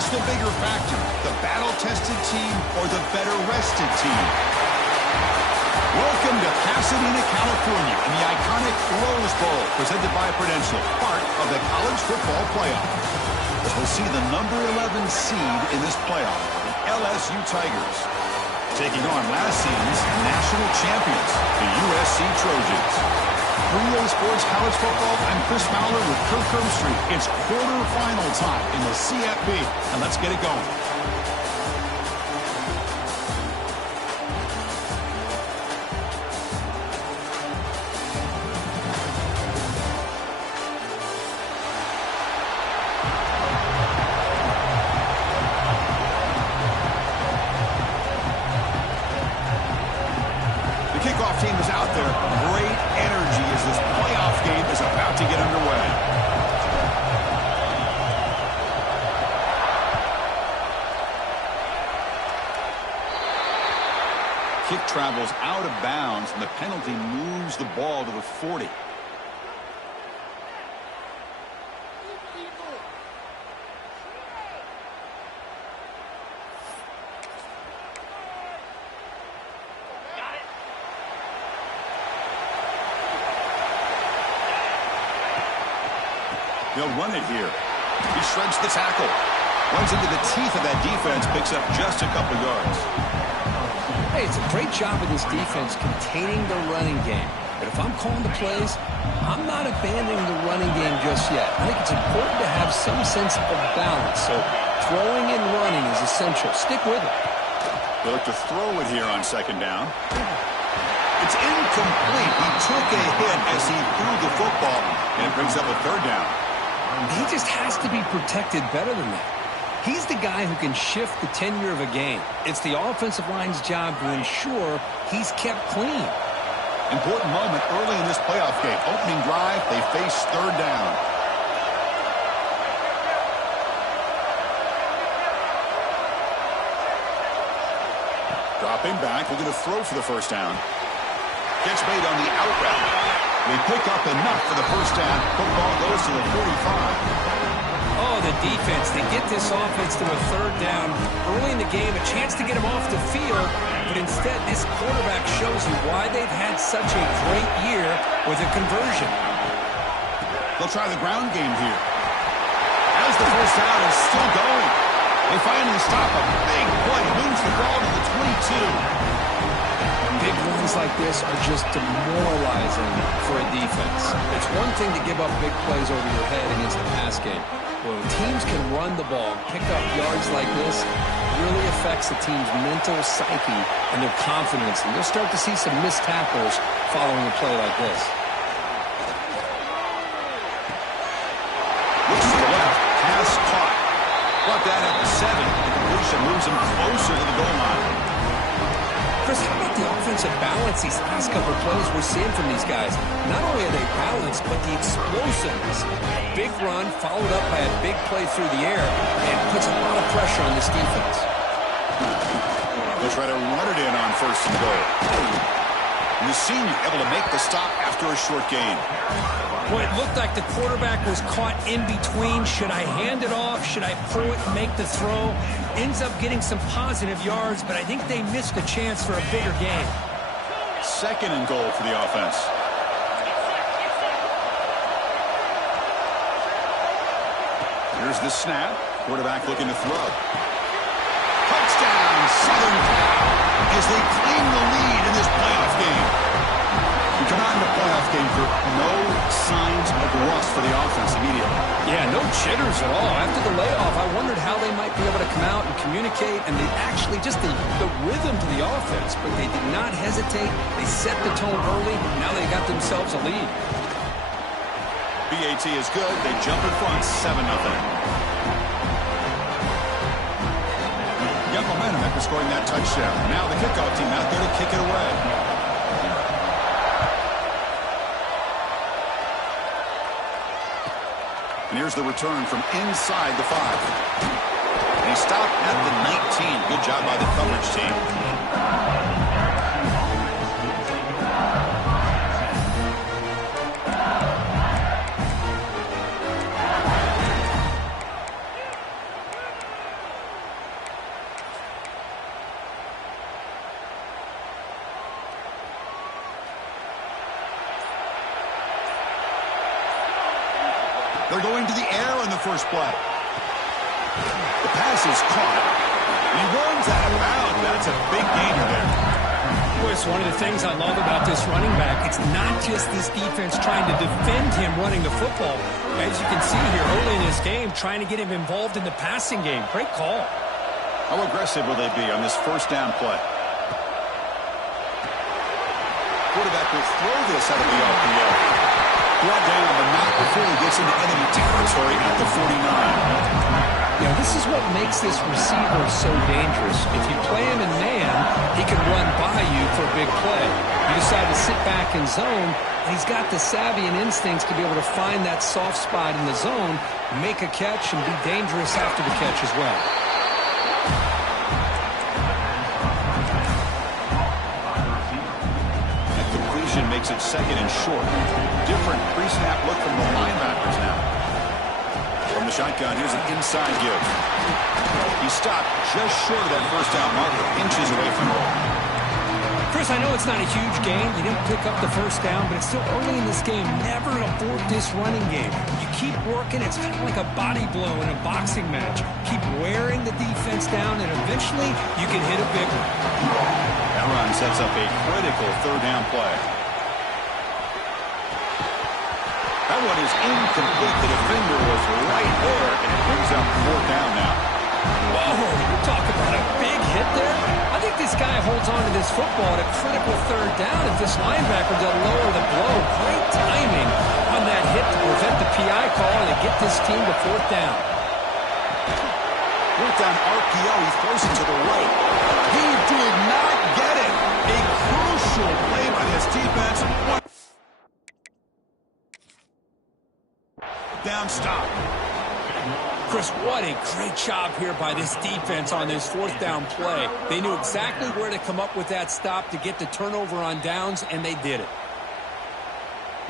What's the bigger factor, the battle-tested team or the better-rested team? Welcome to Pasadena, California, in the iconic Rose Bowl, presented by Prudential, part of the college football playoff. As we'll see the number 11 seed in this playoff, the LSU Tigers, taking on last season's national champions, the USC Trojans. For EA Sports College Football, I'm Chris Fowler with Kirk Herbstreit. It's quarterfinal time in the CFP, and let's get it going. Kickoff team is out there. Great energy as this playoff game is about to get underway. Kick travels out of bounds, and the penalty moves the ball to the 40. They'll run it here. He shreds the tackle. Runs into the teeth of that defense. Picks up just a couple yards. Hey, it's a great job of this defense containing the running game. But if I'm calling the plays, I'm not abandoning the running game just yet. I think it's important to have some sense of balance. So throwing and running is essential. Stick with it. They look to throw it here on second down. It's incomplete. He took a hit as he threw the football, and it brings up a third down. He just has to be protected better than that. He's the guy who can shift the tenure of a game. It's the offensive line's job to ensure he's kept clean. Important moment early in this playoff game. Opening drive, they face third down. Dropping back, looking to throw for the first down. Catch made on the out route. They pick up enough for the first down. Football goes to the 45. Oh, the defense. They get this offense to a third down early in the game, a chance to get him off the field, but instead this quarterback shows you why they've had such a great year with a conversion. They'll try the ground game here. As the first down is still going. They finally stop a big play. Moves the ball to the 22. Big runs like this are just demoralizing for a defense. It's one thing to give up big plays over your head against the pass game. When teams can run the ball and pick up yards like this, it really affects the team's mental psyche and their confidence. And you'll start to see some missed tackles following a play like this. Looks to the left. Pass caught. Brought that at the 7. The completion moves him closer to the goal line. Chris, how about the offensive balance these last couple plays we're seeing from these guys? Not only are they balanced, but the explosiveness. Big run followed up by a big play through the air and puts a lot of pressure on this defense. They'll try to run it in on first and goal. And the senior able to make the stop after a short gain. Well, it looked like the quarterback was caught in between. Should I hand it off? Should I pull it and make the throw? Ends up getting some positive yards, but I think they missed a chance for a bigger gain. Second and goal for the offense. Here's the snap. Quarterback looking to throw. Touchdown, Southern Cal, as they claim the lead in this playoff game. We come out in the playoff game for no signs of rust for the offense immediately. Yeah, no jitters at all. After the layoff, I wondered how they might be able to come out and communicate, and they actually just the rhythm to the offense, but they did not hesitate. They set the tone early. Now they got themselves a lead. BAT is good. They jump in front, 7-0. Got momentum after scoring that touchdown. Now the kickoff team out there to kick it away. And here's the return from inside the 5. And he stopped at the 19. Good job by the coverage team. They're going to the air on the first play. The pass is caught. He runs out of bounds. That's a big gainer there. Chris, one of the things I love about this running back, it's not just this defense trying to defend him running the football. As you can see here early in this game, trying to get him involved in the passing game. Great call. How aggressive will they be on this first down play? Quarterback will throw this out of the RPO. Brought down, but not before he gets into enemy territory at the 49. This is what makes this receiver so dangerous. If you play him in man, he can run by you for a big play. You decide to sit back in zone, and he's got the savvy and instincts to be able to find that soft spot in the zone, make a catch, and be dangerous after the catch as well. That completion makes it second and short. Different pre-snap look from the linebackers now. From the shotgun, here's an inside give. He stopped just short of that first down marker, inches away from goal. Chris, I know it's not a huge gain. You didn't pick up the first down, but it's still early in this game. Never abort this running game. You keep working. It's kind of like a body blow in a boxing match. Keep wearing the defense down, and eventually you can hit a big one. That run sets up a critical third down play. That one is incomplete. The defender was right there, and it brings up fourth down now. Whoa, you talk about a big hit there. I think this guy holds on to this football at a critical third down if this linebacker does lower the blow. Great timing on that hit to prevent the PI call and to get this team to fourth down. Fourth down RPO, he throws it to the right. He did not get it. A crucial play by this defense. Down stop. Chris, what a great job here by this defense on this fourth down play. They knew exactly where to come up with that stop to get the turnover on downs, and they did it.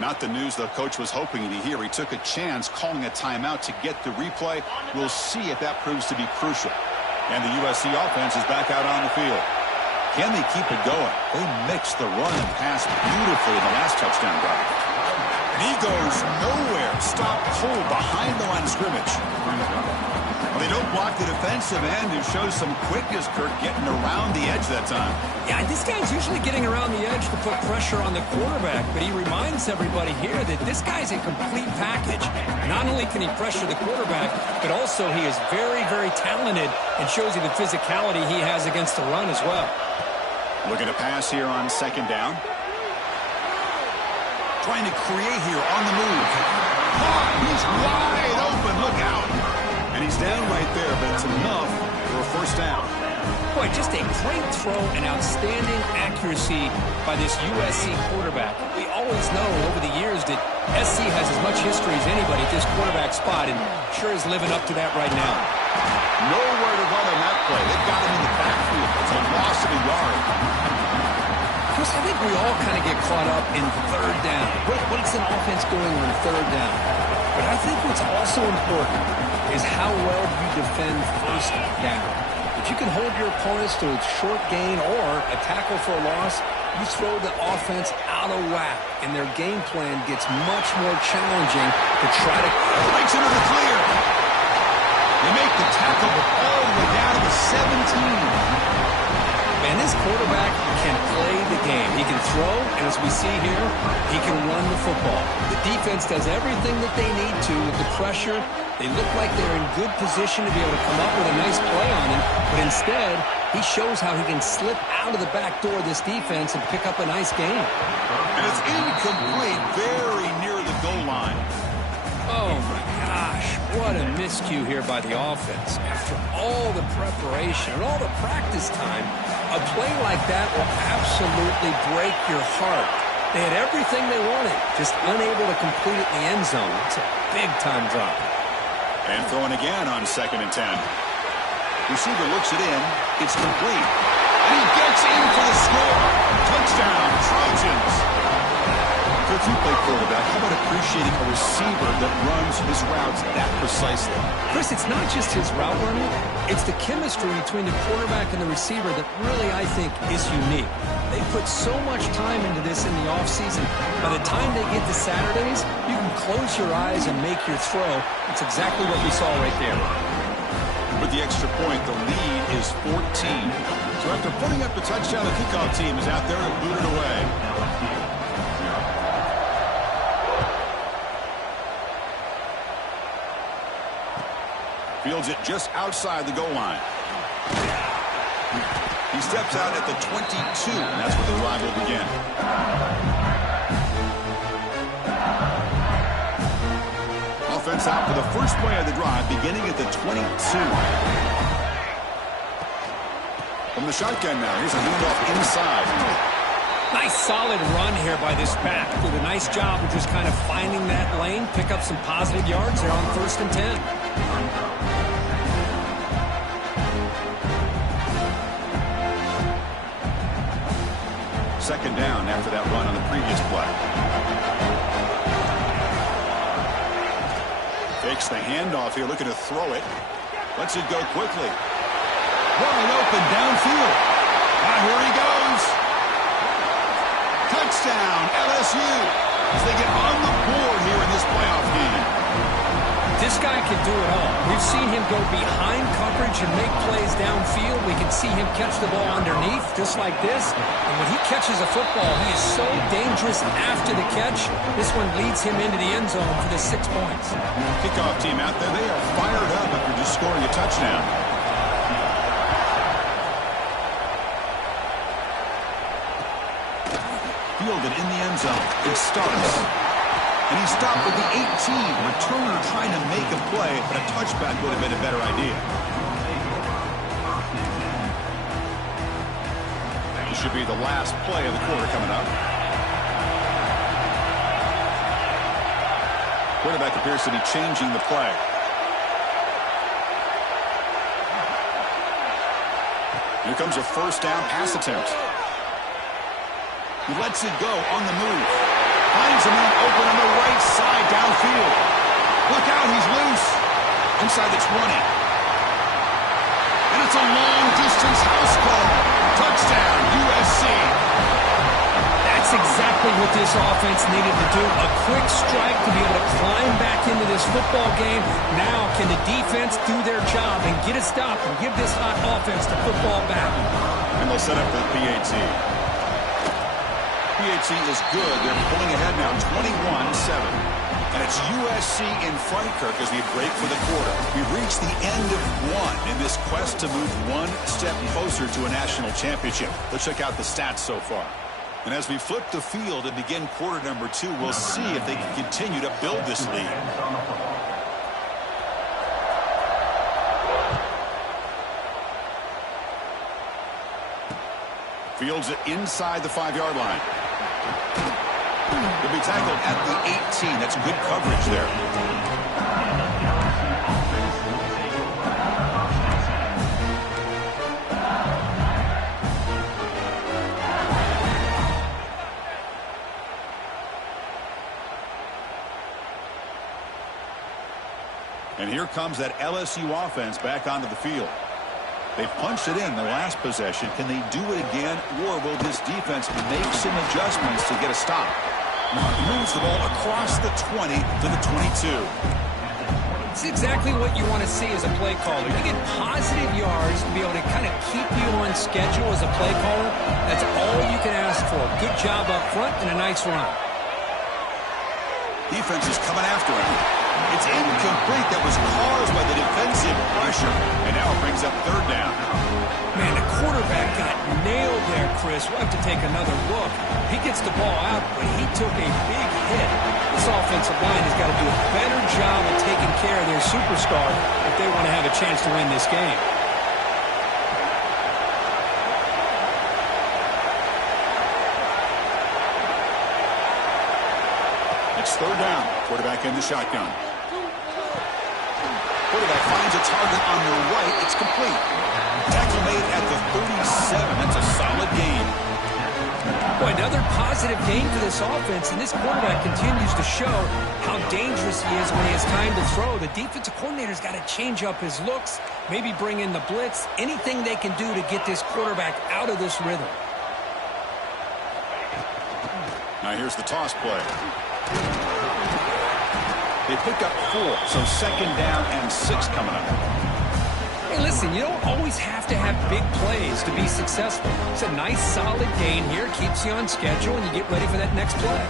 Not the news the coach was hoping to hear. He took a chance calling a timeout to get the replay. We'll see if that proves to be crucial. And the USC offense is back out on the field. Can they keep it going? They mixed the run and pass beautifully in the last touchdown drive. He goes nowhere. Stop cold behind the line of scrimmage. Well, they don't block the defensive end, who shows some quickness, Kirk, getting around the edge that time. Yeah, this guy's usually getting around the edge to put pressure on the quarterback, but he reminds everybody here that this guy's a complete package. Not only can he pressure the quarterback, but also he is very, very talented and shows you the physicality he has against the run as well. Looking to pass here on second down. Trying to create here on the move. He's wide open. Look out. And he's down right there, but it's enough for a first down. Boy, just a great throw and outstanding accuracy by this USC quarterback. We always know over the years that SC has as much history as anybody at this quarterback spot, and sure is living up to that right now. Nowhere to run on that play. They've got him in the backfield. It's a loss of a yard. Chris, I think we all kind of get caught up in third down. What is an offense doing on third down? But I think what's also important is how well you defend first down. If you can hold your opponents to a short gain or a tackle for a loss, you throw the offense out of whack, and their game plan gets much more challenging to try to... Breaks into the clear. They make the tackle all the way down to the 17. And this quarterback can play the game. He can throw, and as we see here, he can run the football. The defense does everything that they need to with the pressure. They look like they're in good position to be able to come up with a nice play on him, but instead, he shows how he can slip out of the back door of this defense and pick up a nice gain. And it's incomplete, very near the goal line. Oh, my gosh. What a miscue here by the offense. After all the preparation and all the practice time, a play like that will absolutely break your heart. They had everything they wanted, just unable to complete it in the end zone. It's a big-time drop. And throwing again on 2nd and 10. Receiver looks it in. It's complete. And he gets in for the score. Touchdown, Trojans. If you play quarterback, how about appreciating a receiver that runs his routes that precisely? Chris, it's not just his route running. It's the chemistry between the quarterback and the receiver that really, I think, is unique. They put so much time into this in the offseason. By the time they get to Saturdays, you can close your eyes and make your throw. It's exactly what we saw right there. With the extra point, the lead is 14. So after putting up the touchdown, the kickoff team is out there to boot it away. Fields it just outside the goal line. He steps out at the 22, and that's where the drive will begin. Offense out for the first play of the drive, beginning at the 22. From the shotgun now, here's a handoff inside. Nice solid run here by this back. Did a nice job of just kind of finding that lane, pick up some positive yards there on 1st and 10. Second down after that run on the previous play. Fakes the handoff here, looking to throw it. Lets it go quickly. Wide open downfield. Here he goes. Touchdown, LSU, as they get on the board here in this playoff game. This guy can do it all. We've seen him go behind coverage and make plays downfield. We can see him catch the ball underneath, just like this. And when he catches a football, he is so dangerous after the catch. This one leads him into the end zone for the 6 points. Kickoff team out there, they are fired up after just scoring a touchdown. Fielded in the end zone. It starts. And he stopped with the 18. Returner trying to make a play, but a touchback would have been a better idea. This should be the last play of the quarter coming up. Quarterback appears to be changing the play. Here comes a first down pass attempt. He lets it go on the move. Finds a man open on the right side downfield. Look out, he's loose. Inside the 20. And it's a long-distance house call. Touchdown, USC. That's exactly what this offense needed to do. A quick strike to be able to climb back into this football game. Now can the defense do their job and get a stop and give this hot offense the football back? And they'll set up the PAT. PAT is good. They're pulling ahead now, 21-7. And it's USC in front, Kirk, as we break for the quarter. We've reached the end of one in this quest to move one step closer to a national championship. Let's check out the stats so far. And as we flip the field and begin quarter number 2, we'll see if they can continue to build this lead. Fields it inside the 5-yard line. He'll be tackled at the 18. That's good coverage there. And here comes that LSU offense back onto the field. They punched it in the last possession. Can they do it again, or will this defense make some adjustments to get a stop? Moves the ball across the 20 to the 22. It's exactly what you want to see as a play caller. You get positive yards to be able to kind of keep you on schedule as a play caller. That's all you can ask for. Good job up front and a nice run. Defense is coming after him. It's incomplete. That was caused by the defensive pressure. And now it brings up third down. Man, the quarterback got nailed there, Chris. We'll have to take another look. He gets the ball out, but he took a big hit. This offensive line has got to do a better job of taking care of their superstar if they want to have a chance to win this game. It's third down. Quarterback in the shotgun. Quarterback finds a target on the right. It's complete. Tackle made at the 37. That's a solid gain. Boy, another positive game for this offense, and this quarterback continues to show how dangerous he is when he has time to throw. The defensive coordinator's got to change up his looks, maybe bring in the blitz, anything they can do to get this quarterback out of this rhythm. Now here's the toss play. They pick up 4, so second down and 6 coming up. Hey, listen, you don't always have to have big plays to be successful. It's a nice, solid gain here. Keeps you on schedule, and you get ready for that next play.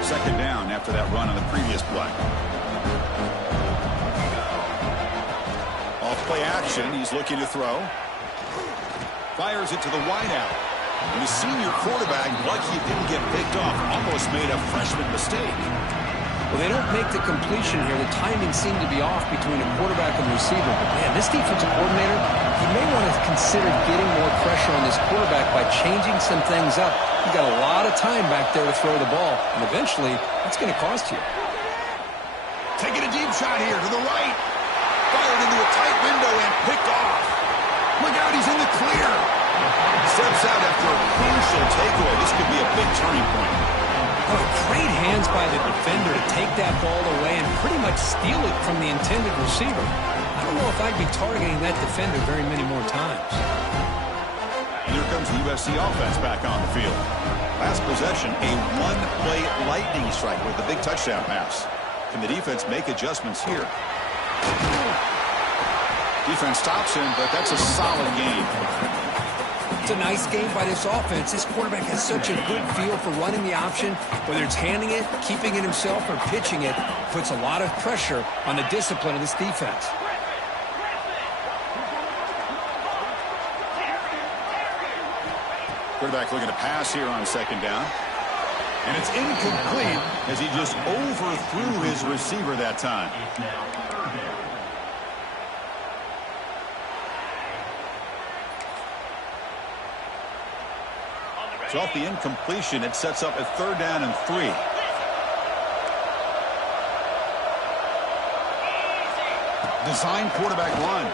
Second down after that run on the previous play. Off play action. He's looking to throw. Fires it to the wideout. And the senior quarterback, lucky he didn't get picked off, almost made a freshman mistake. Well, they don't make the completion here. The timing seemed to be off between a quarterback and receiver. But, man, this defensive coordinator, he may want to consider getting more pressure on this quarterback by changing some things up. You've got a lot of time back there to throw the ball, and eventually that's going to cost you. Taking a deep shot here to the right. Fired into a tight window and picked off. Look out, he's in the clear. Steps out after a crucial takeaway. This could be a big turning point. Oh, great hands by the defender to take that ball away and pretty much steal it from the intended receiver. I don't know if I'd be targeting that defender very many more times. And here comes the USC offense back on the field. Last possession, a one-play lightning strike with a big touchdown pass. Can the defense make adjustments here? Defense stops him, but that's a solid game. It's a nice game by this offense. This quarterback has such a good feel for running the option. Whether it's handing it, keeping it himself, or pitching it, puts a lot of pressure on the discipline of this defense. Quarterback looking to pass here on second down. And it's incomplete as he just overthrew his receiver that time. So off the incompletion, it sets up a third down and 3. Design quarterback run.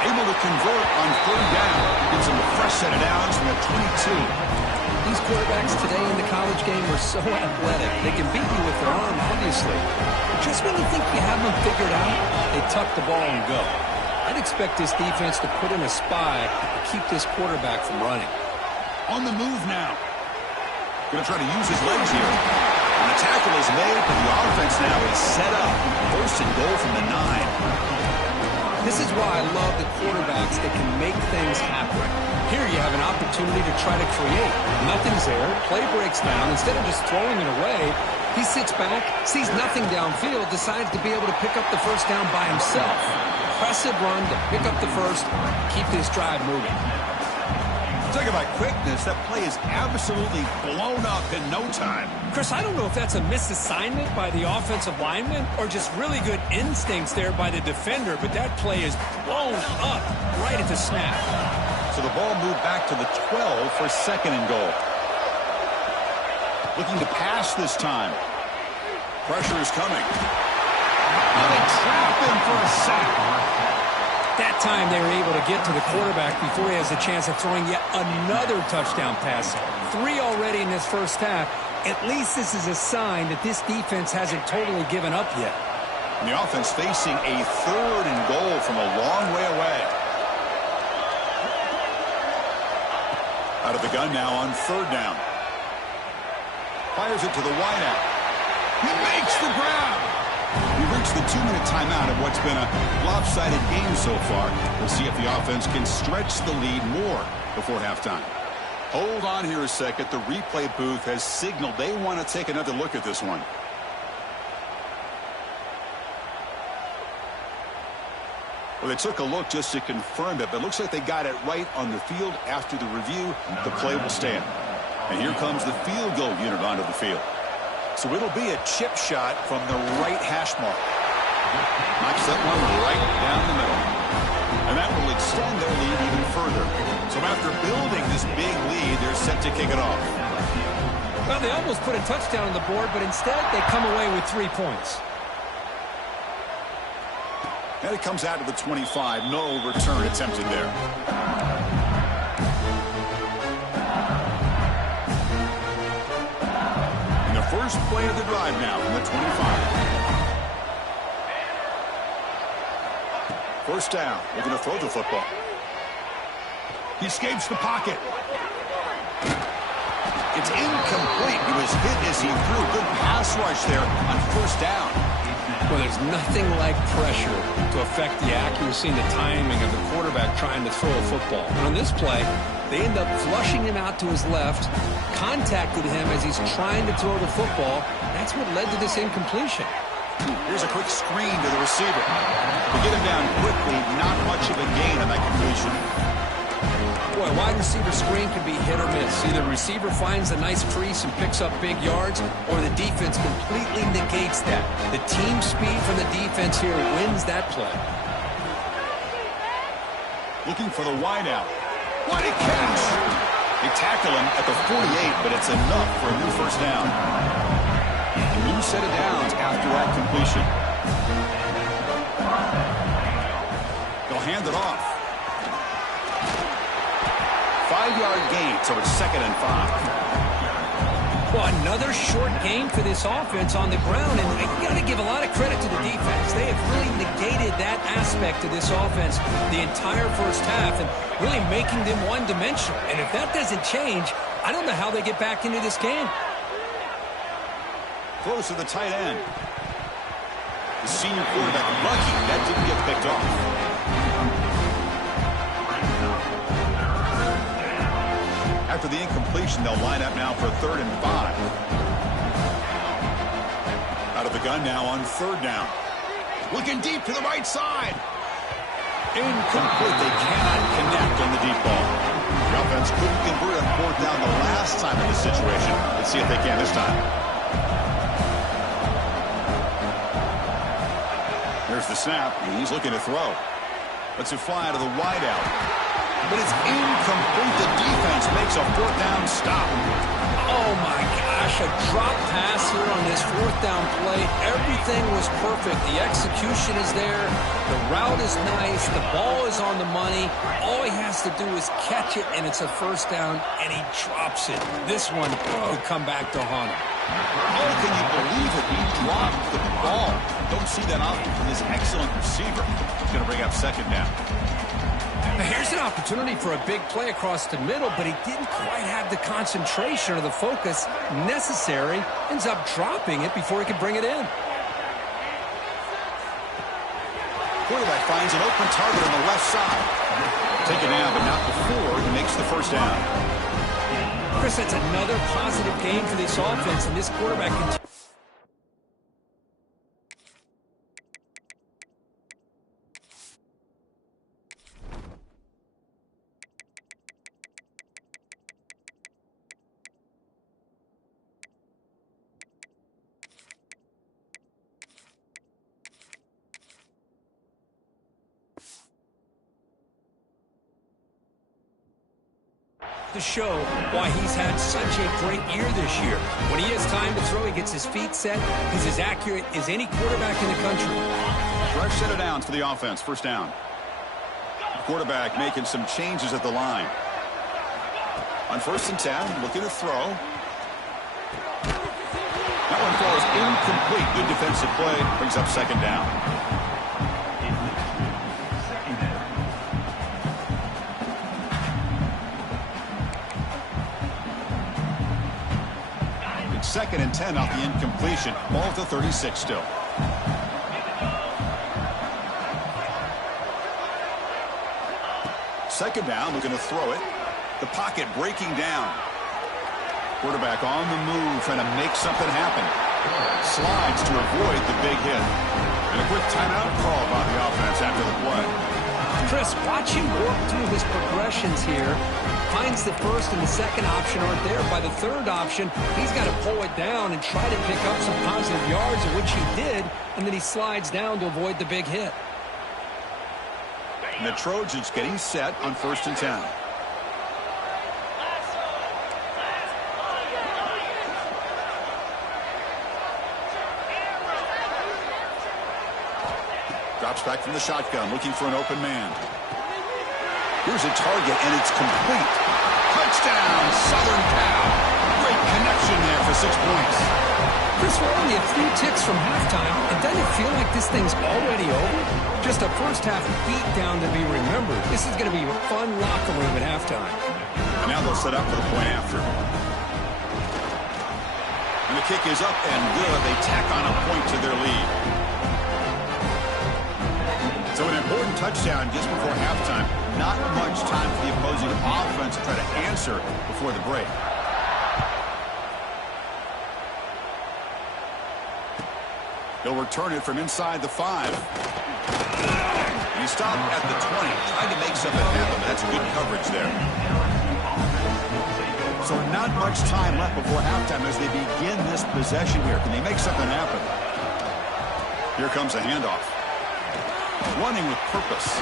Able to convert on third down. Gives him a fresh set of downs from the 22. These quarterbacks today in the college game are so athletic. They can beat you with their arm, obviously. Just when you think you have them figured out, they tuck the ball and go. I'd expect this defense to put in a spy to keep this quarterback from running. On the move now. Going to try to use his legs here. And the tackle is made, but the offense now is set up. First and goal from the 9. This is why I love the quarterbacks that can make things happen. Here you have an opportunity to try to create. Nothing's there. Play breaks down. Instead of just throwing it away, he sits back, sees nothing downfield, decides to be able to pick up the first down by himself. Impressive run to pick up the first, keep this drive moving. Talk about quickness. That play is absolutely blown up in no time. Chris, I don't know if that's a misassignment by the offensive lineman or just really good instincts there by the defender, but that play is blown up right at the snap. So the ball moved back to the 12 for second and goal. Looking to pass this time. Pressure is coming. And they trap him for a sack. That time they were able to get to the quarterback before he has a chance of throwing yet another touchdown pass. 3 already in this first half. At least this is a sign that this defense hasn't totally given up yet. And the offense facing a third and goal from a long way away. Out of the gun now on third down. Fires it to the wideout. He makes the grab. We've reached the 2-minute timeout of what's been a lopsided game so far. We'll see if the offense can stretch the lead more before halftime. Hold on here a second. The replay booth has signaled they want to take another look at this one. Well, they took a look just to confirm it, but it looks like they got it right on the field. After the review, the play will stand. And here comes the field goal unit onto the field. So it'll be a chip shot from the right hash mark. Knocks that one right down the middle. And that will extend their lead even further. So after building this big lead, they're set to kick it off. Well, they almost put a touchdown on the board, but instead they come away with 3 points. And it comes out to the 25. No return attempted there. first play of the drive now from the 25. First down. We're going to throw the football. He escapes the pocket. It's incomplete. He was hit as he threw. Good pass rush there on first down. Well, there's nothing like pressure to affect the accuracy and the timing of the quarterback trying to throw a football. And on this play, they end up flushing him out to his left, contacted him as he's trying to throw the football. That's what led to this incompletion. Here's a quick screen to the receiver. To get him down quickly, not much of a gain on that completion. Boy, a wide receiver screen can be hit or miss. Either the receiver finds a nice crease and picks up big yards, or the defense completely negates that. The team speed from the defense here wins that play. Looking for the wideout. What a catch! They tackle him at the 48, but it's enough for a new first down. A new set of downs after that completion. They'll hand it off. 5-yard gain, so it's 2nd and 5. Well, another short gain for this offense on the ground, and you got to give a lot of credit to the defense. They have really negated that aspect of this offense the entire first half and really making them one-dimensional. And if that doesn't change, I don't know how they get back into this game. Close to the tight end. The senior quarterback lucky that didn't get picked off. After the incompletion, they'll line up now for 3rd and 5. Out of the gun now on 3rd down. Looking deep to the right side. Incomplete. They cannot connect on the deep ball. The offense couldn't convert on 4th down the last time in this situation. Let's see if they can this time. There's the snap. He's looking to throw. Lets it fly to the wideout. But it's incomplete. The defense makes a 4th down stop. Oh, my gosh, a drop pass here on this 4th down play. Everything was perfect. The execution is there. The route is nice. The ball is on the money. All he has to do is catch it, and it's a first down, and he drops it. This one could come back to haunt him. Oh, can you believe it? He dropped the ball. Don't see that often from this excellent receiver. He's going to bring up 2nd down. Here's an opportunity for a big play across the middle, but he didn't quite have the concentration or the focus necessary. Ends up dropping it before he could bring it in. Quarterback finds an open target on the left side. Taken down, but not before he makes the first down. Chris, that's another positive game for this offense, and this quarterback continues. To show why he's had such a great year this year. When he has time to throw, he gets his feet set. He's as accurate as any quarterback in the country. Fresh set of downs for the offense. First down. Quarterback making some changes at the line. On 1st and 10, looking to throw. That one falls incomplete. Good defensive play. Brings up 2nd down. It's 2nd and 10 off the incompletion. Ball at the 36 still. Second down, looking to throw it. The pocket breaking down. Quarterback on the move, trying to make something happen. Slides to avoid the big hit. And a quick timeout call by the offense after the play. Chris, watch him work through his progressions here. Finds the 1st and the 2nd option aren't there. By the 3rd option, he's got to pull it down and try to pick up some positive yards, of which he did, and then he slides down to avoid the big hit. And the Trojans getting set on 1st and 10. Drops back from the shotgun, looking for an open man. Here's a target, and it's complete. Touchdown, Southern Cal. Great connection there for 6 points. Chris, we're only a few ticks from halftime, and doesn't it feel like this thing's already over? Just a first-half beatdown to be remembered. This is going to be a fun locker room at halftime. Now they'll set up for the point after. And the kick is up and good. They tack on a point to their lead. So an important touchdown just before halftime. Not much time for the opposing offense to try to answer before the break. They'll return it from inside the 5. He stopped at the 20, trying to make something happen. That's good coverage there. So not much time left before halftime as they begin this possession here. Can they make something happen? Here comes a handoff. Running with purpose.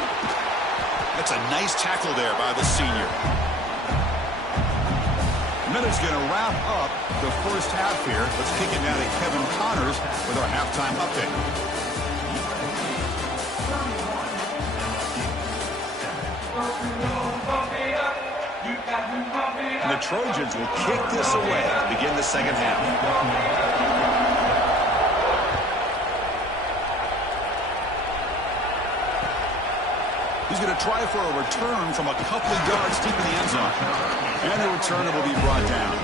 That's a nice tackle there by the senior. Minute's going to wrap up the first half here. Let's kick it now to Kevin Connors with our halftime update. And the Trojans will kick this away to begin the second half. He's going to try for a return from a couple of yards deep in the end zone. And the returner will be brought down.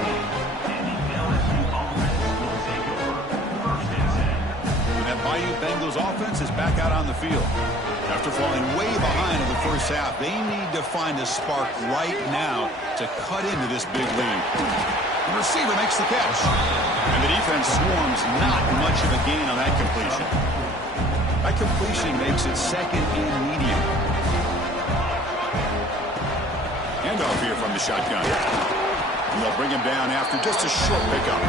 And that Bayou Bengals offense is back out on the field. After falling way behind in the first half, they need to find a spark right now to cut into this big lead. The receiver makes the catch. And the defense swarms not much of a gain on that completion. That completion makes it second and medium. Handoff here from the shotgun. And they'll bring him down after just a short pickup.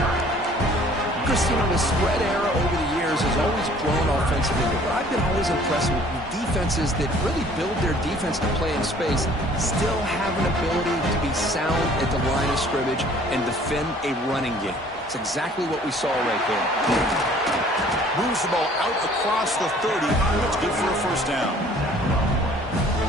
Chris, you know, the spread era over the years has always grown offensively, but I've been always impressed with defenses that really build their defense to play in space, still have an ability to be sound at the line of scrimmage and defend a running game. It's exactly what we saw right there. Moves the ball out across the 30. That's good for a first down.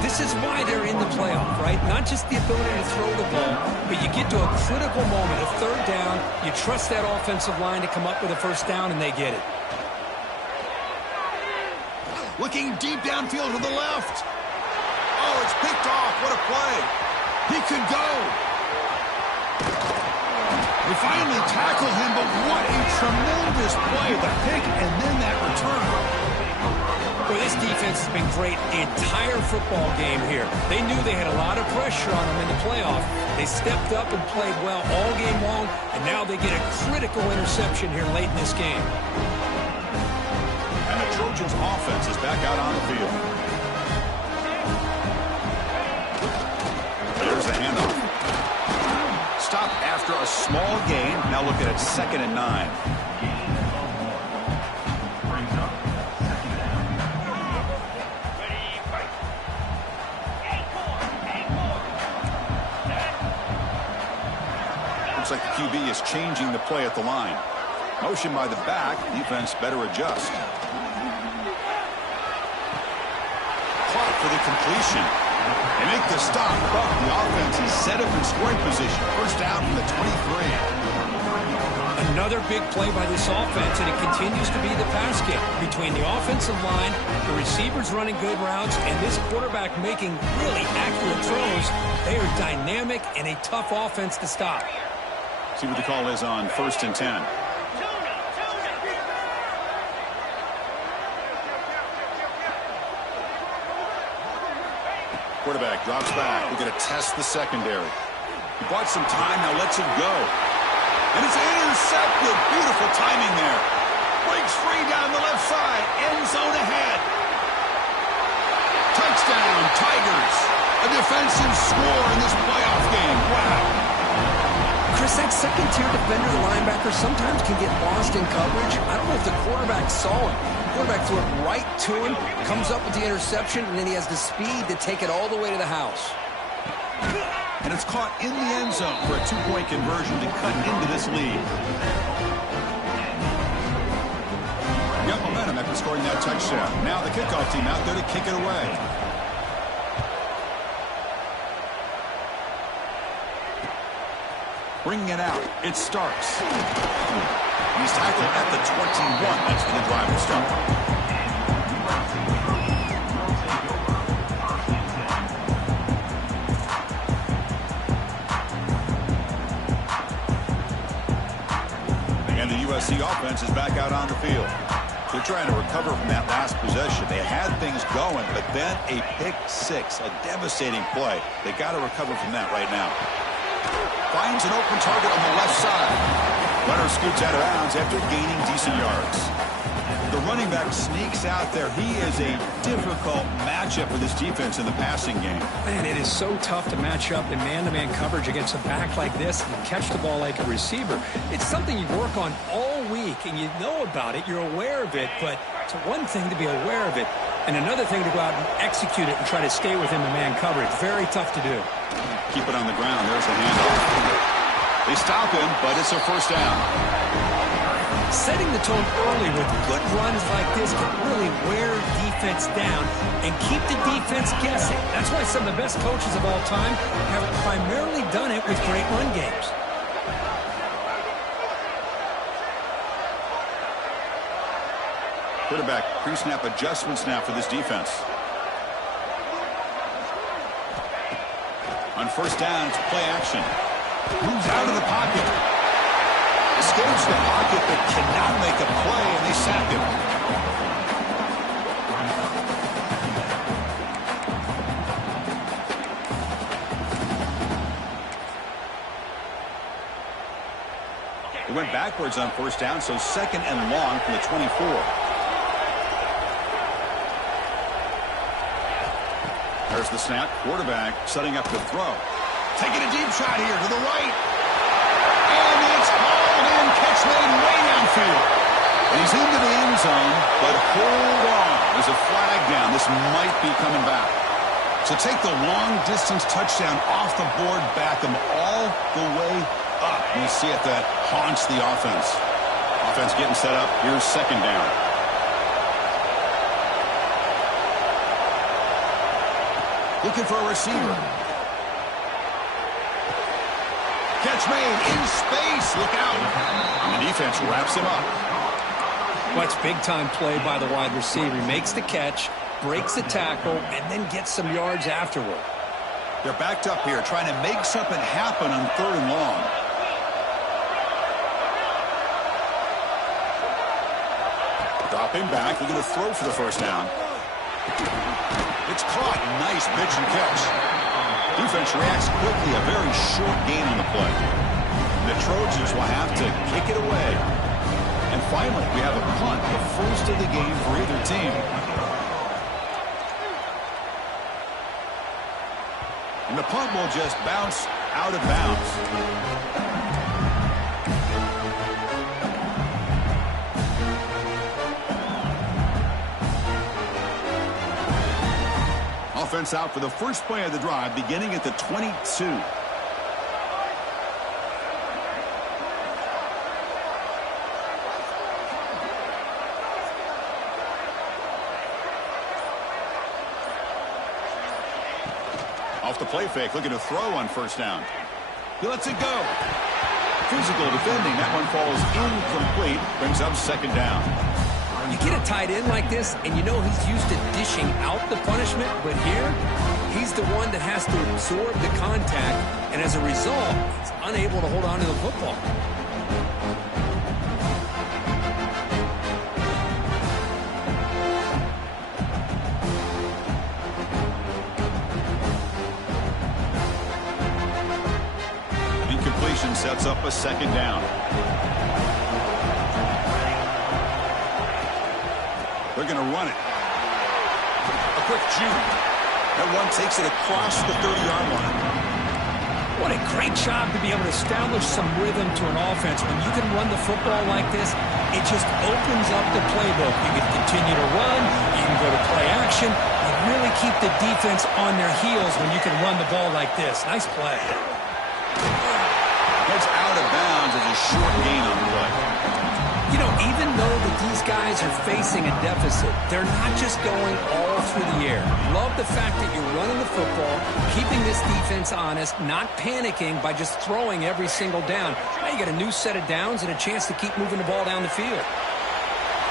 This is why they're in the playoff, right? Not just the ability to throw the ball, but you get to a critical moment, a third down, you trust that offensive line to come up with a first down, and they get it. Looking deep downfield to the left. Oh, it's picked off. What a play. He could go. They finally tackle him, but what a tremendous play. The pick and then that return. Well, this defense has been great the entire football game here. They knew they had a lot of pressure on them in the playoff. They stepped up and played well all game long, and now they get a critical interception here late in this game. And the Trojans' offense is back out on the field. There's the handoff. Stop after a small gain. Now looking at 2nd and 9. Looks like the QB is changing the play at the line. Motion by the back. Defense better adjust. Caught for the completion. They make the stop, but the offense is set up in scoring position. First down from the 23. Another big play by this offense, and it continues to be the pass game. Between the offensive line, the receivers running good routes, and this quarterback making really accurate throws, they are dynamic and a tough offense to stop. See what the call is on 1st and 10. Quarterback drops back. We're going to test the secondary. He bought some time, now lets it go. And it's intercepted. Beautiful timing there. Breaks free down the left side. End zone ahead. Touchdown, Tigers. A defensive score in this playoff game. Wow. Chris, that second-tier defender, the linebacker, sometimes can get lost in coverage. I don't know if the quarterback saw it. The quarterback threw it right to him, comes up with the interception, and then he has the speed to take it all the way to the house. And it's caught in the end zone for a 2-point conversion to cut into this lead. Got momentum after scoring that touchdown. Now the kickoff team out there to kick it away. Bringing it out, it's Starks. He's tackled at the 21. That's when the drive will start. And the USC offense is back out on the field. They're trying to recover from that last possession. They had things going, but then a pick six, a devastating play. They got to recover from that right now. Finds an open target on the left side. Runner scoots out of bounds after gaining decent yards. The running back sneaks out there. He is a difficult matchup for this defense in the passing game. Man, it is so tough to match up in man-to-man coverage against a back like this and catch the ball like a receiver. It's something you work on all week, and you know about it. You're aware of it, but it's one thing to be aware of it, and another thing to go out and execute it and try to stay within the man coverage. Very tough to do. Keep it on the ground. There's the handoff. They stop him, but it's a first down. Setting the tone early with good runs like this can really wear defense down and keep the defense guessing. That's why some of the best coaches of all time have primarily done it with great run games. Quarterback pre-snap adjustments now for this defense. On first down, it's play action. Moves out of the pocket. Escapes the pocket but cannot make a play, and they sack him. They went backwards on first down, so second and long from the 24. There's the snap. Quarterback setting up to throw. Taking a deep shot here to the right. And it's hauled in. Catch made way downfield. And he's into the end zone, but hold on. There's a flag down. This might be coming back. So take the long-distance touchdown off the board, back him all the way up. You see it that haunts the offense. Offense getting set up. Here's second down. Looking for a receiver. Catch made in space. Look out. And the defense wraps him up. Well, it's big-time play by the wide receiver. He makes the catch, breaks the tackle, and then gets some yards afterward. They're backed up here, trying to make something happen on third and long. Dropping back. They're going to throw for the first down. It's caught. Nice pitch and catch. Defense reacts quickly. A very short gain on the play. The Trojans will have to kick it away. And finally, we have a punt, the first of the game for either team. And the punt will just bounce out of bounds. Offense out for the first play of the drive, beginning at the 22. Off the play fake, looking to throw on first down. He lets it go. Physical defending. That one falls incomplete. Brings up second down. You get a tight end like this, and you know he's used to dishing out the punishment, but here, he's the one that has to absorb the contact, and as a result, he's unable to hold on to the football. Incompletion sets up a second down. They're going to run it. A quick juke. That one takes it across the 30-yard line. What a great job to be able to establish some rhythm to an offense. When you can run the football like this, it just opens up the playbook. You can continue to run. You can go to play action. You really keep the defense on their heels when you can run the ball like this. Nice play. Gets out of bounds as a short gain on the play. You know, even though that these guys are facing a deficit, they're not just going all through the air. Love the fact that you're running the football, keeping this defense honest, not panicking by just throwing every single down. Now you got a new set of downs and a chance to keep moving the ball down the field.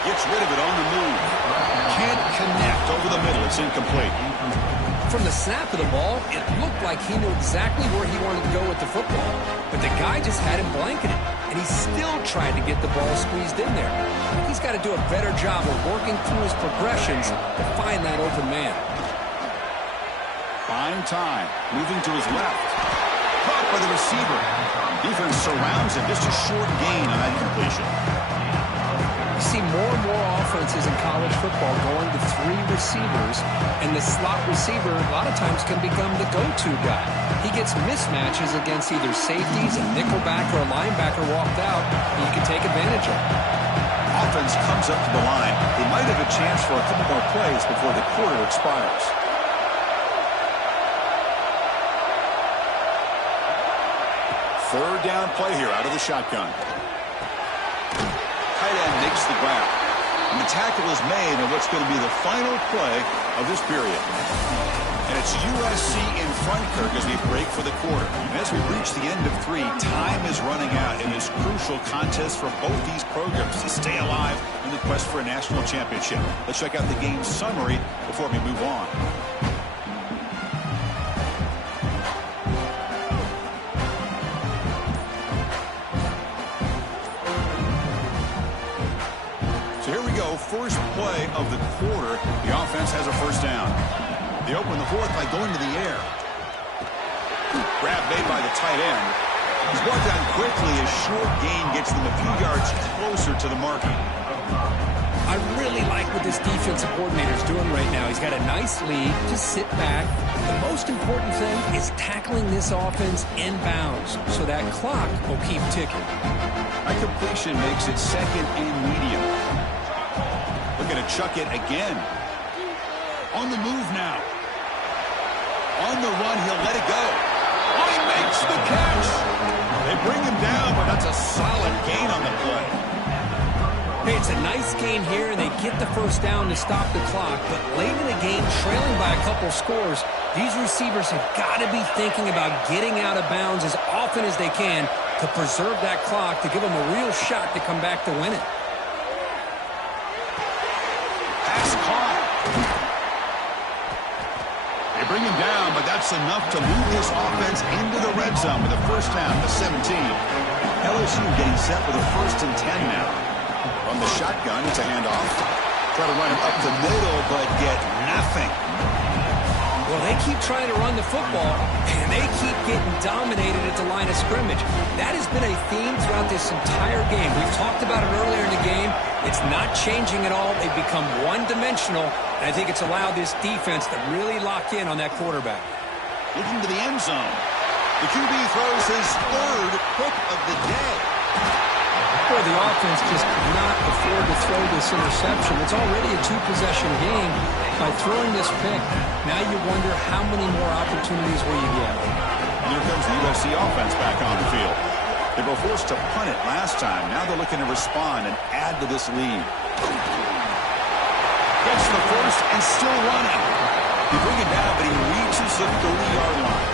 Gets rid of it on the move. Can't connect over the middle. It's incomplete. From the snap of the ball, it looked like he knew exactly where he wanted to go with the football. But the guy just had him blanketed, and he still tried to get the ball squeezed in there. He's got to do a better job of working through his progressions to find that open man. Buying time. Moving to his left. Caught by the receiver. Defense surrounds him. Just a short gain on that completion. See more and more offenses in college football going to 3 receivers, and the slot receiver a lot of times can become the go-to guy. He gets mismatches against either safeties, a nickelback, or a linebacker walked out, and you can take advantage of it. Offense comes up to the line. They might have a chance for a couple more plays before the quarter expires. Third down play here out of the shotgun. Tight end makes the grab. And the tackle is made on what's going to be the final play of this period. And it's USC in front, Kirk, as we break for the quarter. And as we reach the end of 3, time is running out in this crucial contest for both these programs to stay alive in the quest for a national championship. Let's check out the game summary before we move on. First play of the quarter, the offense has a first down. They open the fourth by going to the air. Grab made by the tight end. He's brought down quickly. A short gain gets them a few yards closer to the marker. I really like what this defensive coordinator is doing right now. He's got a nice lead. Just sit back. The most important thing is tackling this offense inbounds so that clock will keep ticking. A completion makes it second and medium. Looking to chuck it again. On the move now. On the run, he'll let it go. Oh, he makes the catch. They bring him down, but that's a solid gain on the play. Hey, it's a nice gain here, and they get the first down to stop the clock. But late in the game, trailing by a couple scores, these receivers have got to be thinking about getting out of bounds as often as they can to preserve that clock, to give them a real shot to come back to win it. Bring him down, but that's enough to move this offense into the red zone with a first down to 17. LSU getting set with a 1st and 10 now. From the shotgun, it's a handoff. Try to run it up the middle, but get nothing. Well, they keep trying to run the football, and they keep getting dominated at the line of scrimmage. That has been a theme throughout this entire game. We've talked about it earlier in the game. It's not changing at all. They've become one-dimensional, and I think it's allowed this defense to really lock in on that quarterback. Looking to the end zone. The QB throws his 3rd pick of the day. Boy, the offense just cannot afford to throw this interception. It's already a 2-possession game. By throwing this pick, now you wonder how many more opportunities will you get. And here comes the USC offense back on the field. They were forced to punt it last time. Now they're looking to respond and add to this lead. Gets the first and still running. They bring it down, but he reaches the 30-yard line.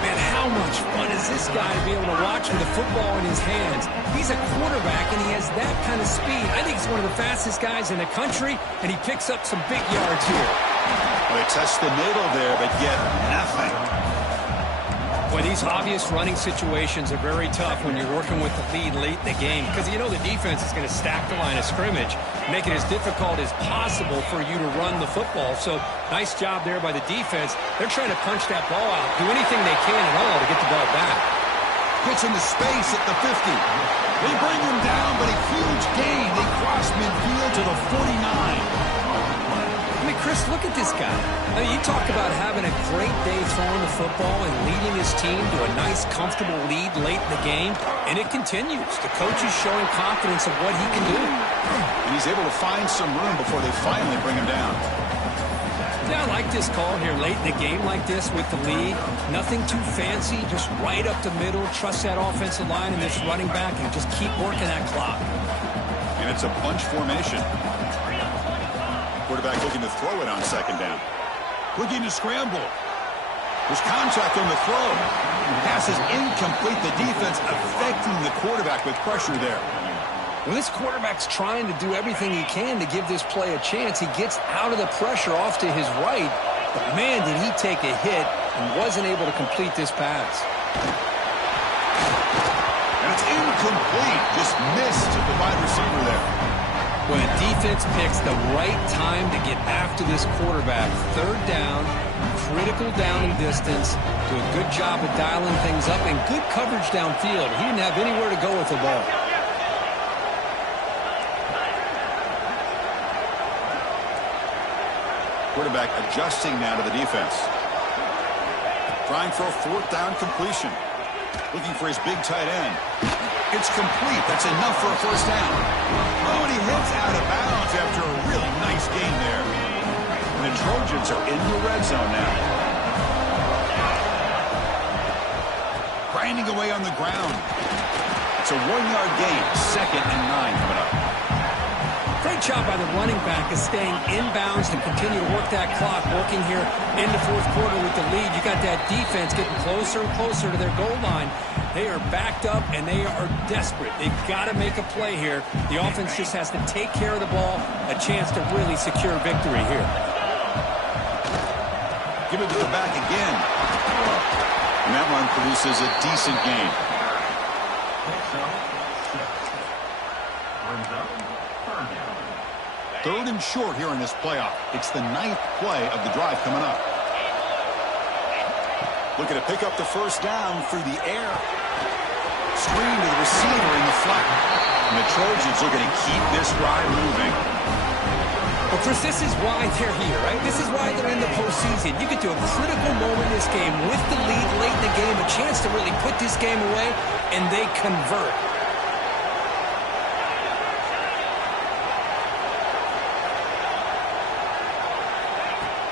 Man, how much fun is this guy to be able to watch with the football in his hands? He's a quarterback, and he has that kind of speed. I think he's one of the fastest guys in the country, and he picks up some big yards here. Well, they test the middle there, but get nothing. Boy, these obvious running situations are very tough when you're working with the lead late in the game, because you know the defense is going to stack the line of scrimmage, make it as difficult as possible for you to run the football. So nice job there by the defense. They're trying to punch that ball out, do anything they can at all to get the ball back. Gets into space at the 50. They bring him down, but a huge gain. They cross midfield to the 49. I mean, Chris, look at this guy. I mean, you talk about having a great day throwing the football and leading his team to a nice, comfortable lead late in the game, and it continues. The coach is showing confidence of what he can do. And he's able to find some room before they finally bring him down. Yeah, I like this call here late in the game like this with the lead. Nothing too fancy, just right up the middle. Trust that offensive line and this running back and just keep working that clock. And it's a bunch formation. Quarterback looking to throw it on second down. Looking to scramble. There's contact on the throw. Pass is incomplete. The defense affecting the quarterback with pressure there. Well, this quarterback's trying to do everything he can to give this play a chance. He gets out of the pressure off to his right. But, man, did he take a hit and wasn't able to complete this pass. And it's incomplete. Just missed the wide receiver there. When a defense picks the right time to get after this quarterback, third down, critical down and distance, do a good job of dialing things up, and good coverage downfield. He didn't have anywhere to go with the ball. Quarterback adjusting now to the defense. Trying for a fourth down completion. Looking for his big tight end. It's complete. That's enough for a first down. Oh, and he heads out of bounds after a really nice gain there. And the Trojans are in the red zone now. Grinding away on the ground. It's a 1-yard gain. 2nd and 9 coming up. Great job by the running back of staying inbounds to continue to work that clock, working here in the fourth quarter with the lead. You got that defense getting closer and closer to their goal line. They are backed up, and they are desperate. They've got to make a play here. The offense just has to take care of the ball, a chance to really secure victory here. Give it to the back again. And that one produces a decent gain. Third and short here in this playoff. It's the 9th play of the drive coming up. Looking to pick up the first down through the air. Screen to the receiver in the flat. And the Trojans looking to keep this drive moving. Well, Chris, this is why they're here, right? This is why they're in the postseason. You get to a critical moment in this game with the lead late in the game, a chance to really put this game away, and they convert.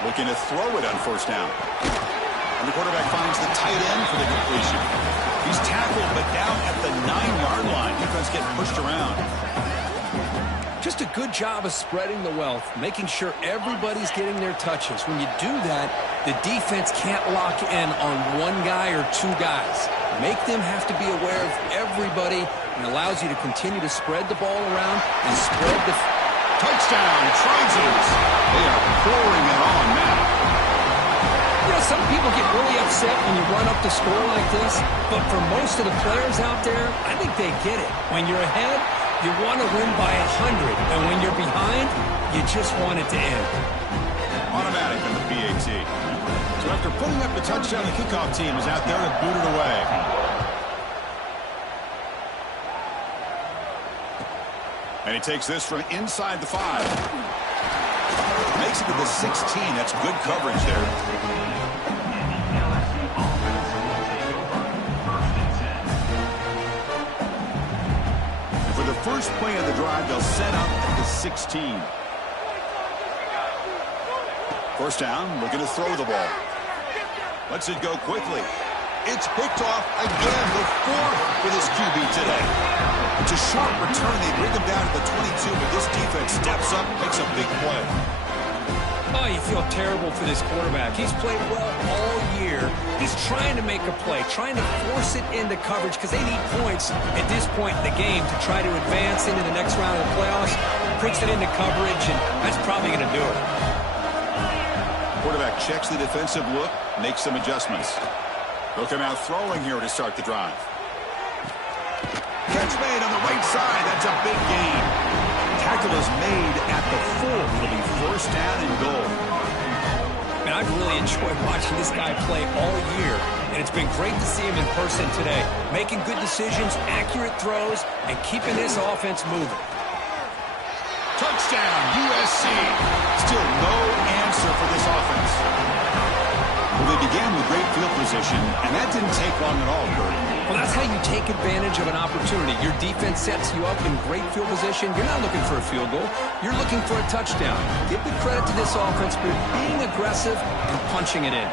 Looking to throw it on first down. And the quarterback finds the tight end for the completion. He's tackled, but down at the 9-yard line. Defense getting pushed around. Just a good job of spreading the wealth, making sure everybody's getting their touches. When you do that, the defense can't lock in on one guy or two guys. Make them have to be aware of everybody, and allows you to continue to spread the ball around and spread the... Touchdown, Trojans. They are pouring it on now. You know, some people get really upset when you run up the score like this, but for most of the players out there, I think they get it. When you're ahead, you want to win by 100, and when you're behind, you just want it to end. Automatic on the PAT. So after putting up the touchdown, the kickoff team is out there to boot it away. And he takes this from inside the 5. Makes it to the 16. That's good coverage there. And for the first play of the drive, they'll set up at the 16. First down, looking to throw the ball. Lets it go quickly. It's picked off again, the 4th for this QB today. It's a short return. They bring him down to the 22, but this defense steps up, makes a big play. Oh, you feel terrible for this quarterback. He's played well all year. He's trying to make a play, trying to force it into coverage because they need points at this point in the game to try to advance into the next round of the playoffs. Puts it into coverage, and that's probably going to do it. Quarterback checks the defensive look, makes some adjustments. They'll come out throwing here to start the drive. Catch made on the right side. That's a big gain. Tackle is made at the 4. It'll be first down and goal. Man, I've really enjoyed watching this guy play all year, and it's been great to see him in person today. Making good decisions, accurate throws, and keeping this offense moving. Touchdown, USC. Still no answer for this offense. Well, they began with great field position, and that didn't take long at all, Kurt. Well, that's how you take advantage of an opportunity. Your defense sets you up in great field position. You're not looking for a field goal. You're looking for a touchdown. Give the credit to this offense for being aggressive and punching it in.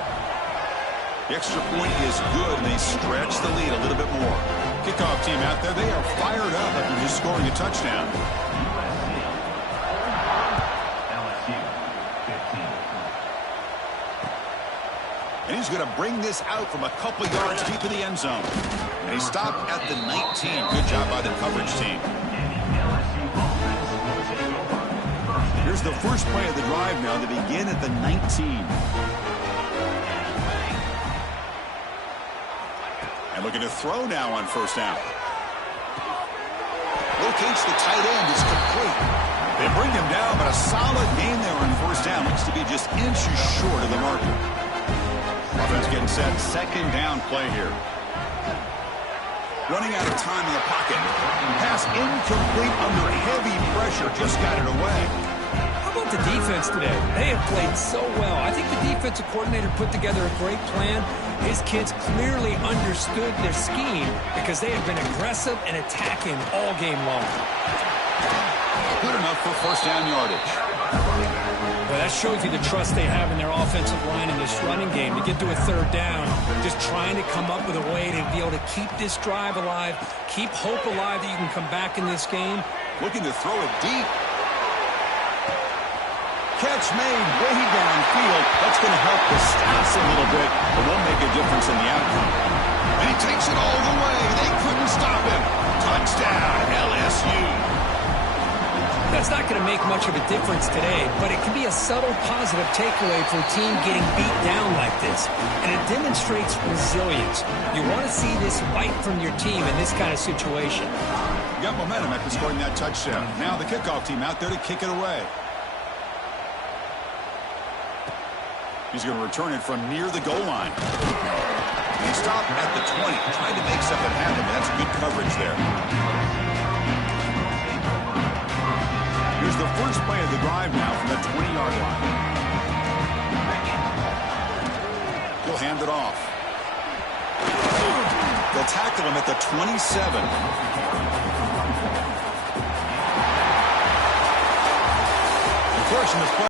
The extra point is good, and they stretch the lead a little bit more. Kickoff team out there, they are fired up after just scoring a touchdown. And he's going to bring this out from a couple yards deep in the end zone. And he stopped at the 19. Good job by the coverage team. Here's the first play of the drive now to begin at the 19. And looking to throw now on first down. Locates the tight end. It's complete. They bring him down, but a solid gain there on first down. Looks to be just inches short of the marker. Offense getting set. Second down play here. Running out of time in the pocket. Pass incomplete under heavy pressure. Just got it away. How about the defense today? They have played so well. I think the defensive coordinator put together a great plan. His kids clearly understood their scheme because they have been aggressive and attacking all game long. Good enough for first down yardage. Well, that shows you the trust they have in their offensive line in this running game. To get to a third down, just trying to come up with a way to be able to keep this drive alive, keep hope alive that you can come back in this game. Looking to throw it deep. Catch made way downfield. That's going to help the stats a little bit, but won't make a difference in the outcome. And he takes it all the way. They couldn't stop him. Touchdown, LSU. That's not going to make much of a difference today, but it can be a subtle positive takeaway for a team getting beat down like this. And it demonstrates resilience. You want to see this fight from your team in this kind of situation. You got momentum after scoring that touchdown. Now the kickoff team out there to kick it away. He's going to return it from near the goal line. He stopped at the 20, trying to make something happen. That's good coverage there. Here's the first play of the drive now from the 20-yard line. He'll hand it off. They'll tackle him at the 27. Of course, in this play